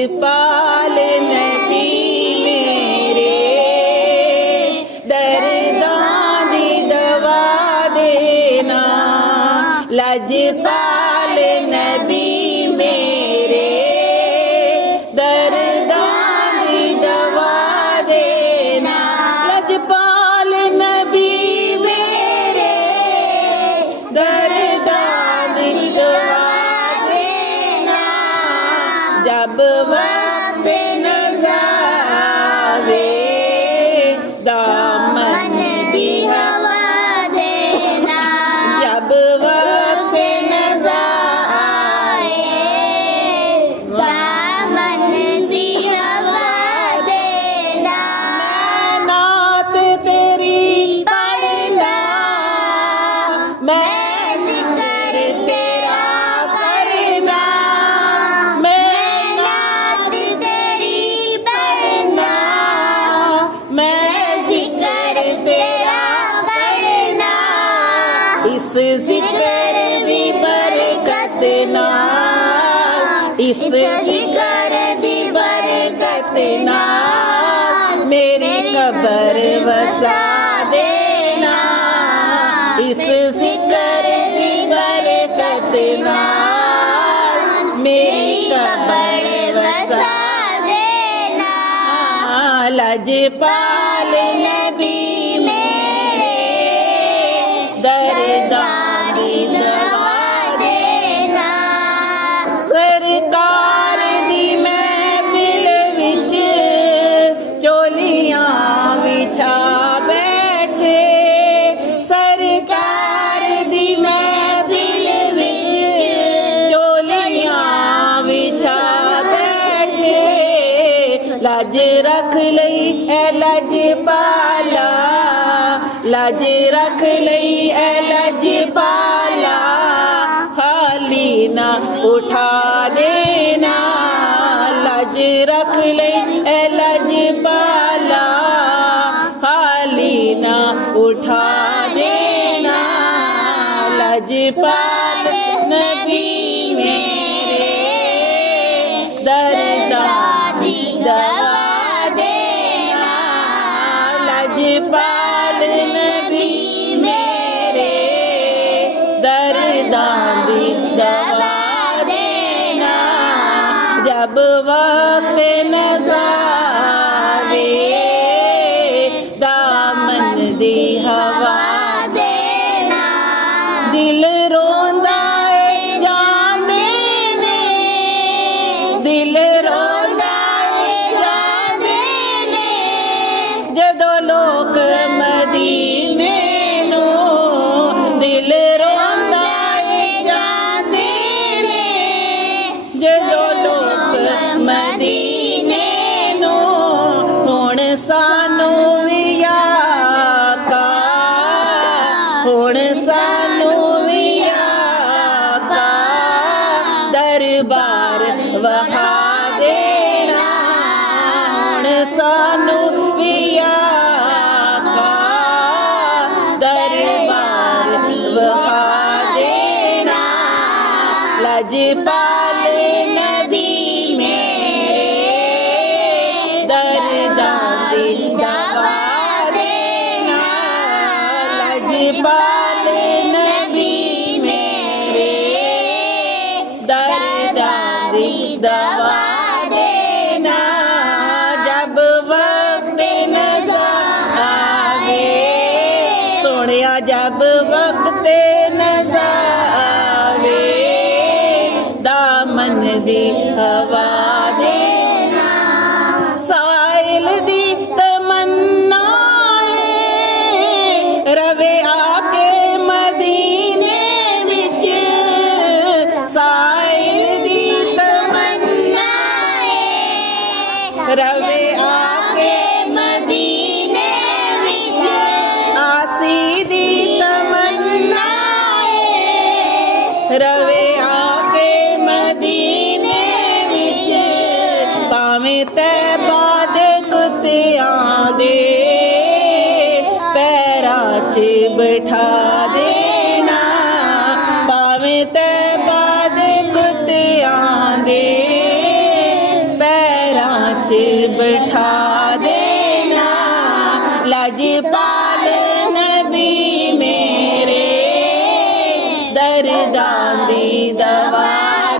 लजपाल नबी मेरे दर्दां दी दवा देना लजपाल नबी मेरे दर्दां दी दवा देना लजपाल नबी मेरे दर्दां दी दवा देना जब वक्त नज़ावे दामन दी हवा देना जब वक्त नज़ाए दामन दी हवा देना मैं नात तेरी पढ़ना मैं जिक्र तेरा करना मैं नात तेरी पढ़ना मैं जिक्र तेरा करना इस जिक्र दी बरकत नाल इस जिक्र दी बरकत नाल मेरी कब्र वसा देना इस जिक्र दी बरकत नाल मेरी कब्र वसा देना लजपाल नबी मेरे दर्दां दी दवा देना सरकार दी महफिल विच चोलियां विछा बैठे सरकार दी महफिल विच चोलियां विछा बैठे लाज रख लई ऐ लजपाला लाज रख लई ऐ लजपाला खाली ना उठा देना लाज रख लई ऐ लजपाला खाली ना उठा देना लजपाल नबी मेरे दर्दां दी दवा देना लजपाल नबी मेरे दर्दां दी दवा देना जब वक्त नज़ावे दामन दी हवा देना दिल रोंदा है जांदे ने दिल रोंदा है जांदे ने जदों लोक मदीने नूं दिल रोंदा है जांदे ने जदों लोक मदीने नूं हुण सानू भी आका हुण सानू भी आका दरबार वहा देना हुण सानू भी आका दरबार वहा देना लजपाल नबी मेरे दर्दां दी दवा देना लजपाल नबी मेरे दर्दां दी दवा देना जब वक्त नज़ावे सोनिया जब वक्त नज़ावे दामन दी हवा देना साइल दी तमन्ना रवे आके मदीने विच साइल दी तमन्ना रवे आके मदीने विच आसी दी तमन्ना रवे आके मदीने विच भावें तैबा दे कुत्तियां दे पैरां च बिठा देना भावें तैबा दे कुत्तियां दे ਚ ਬਿਠਾ ਦੇਣਾ, ਲਜਪਾਲ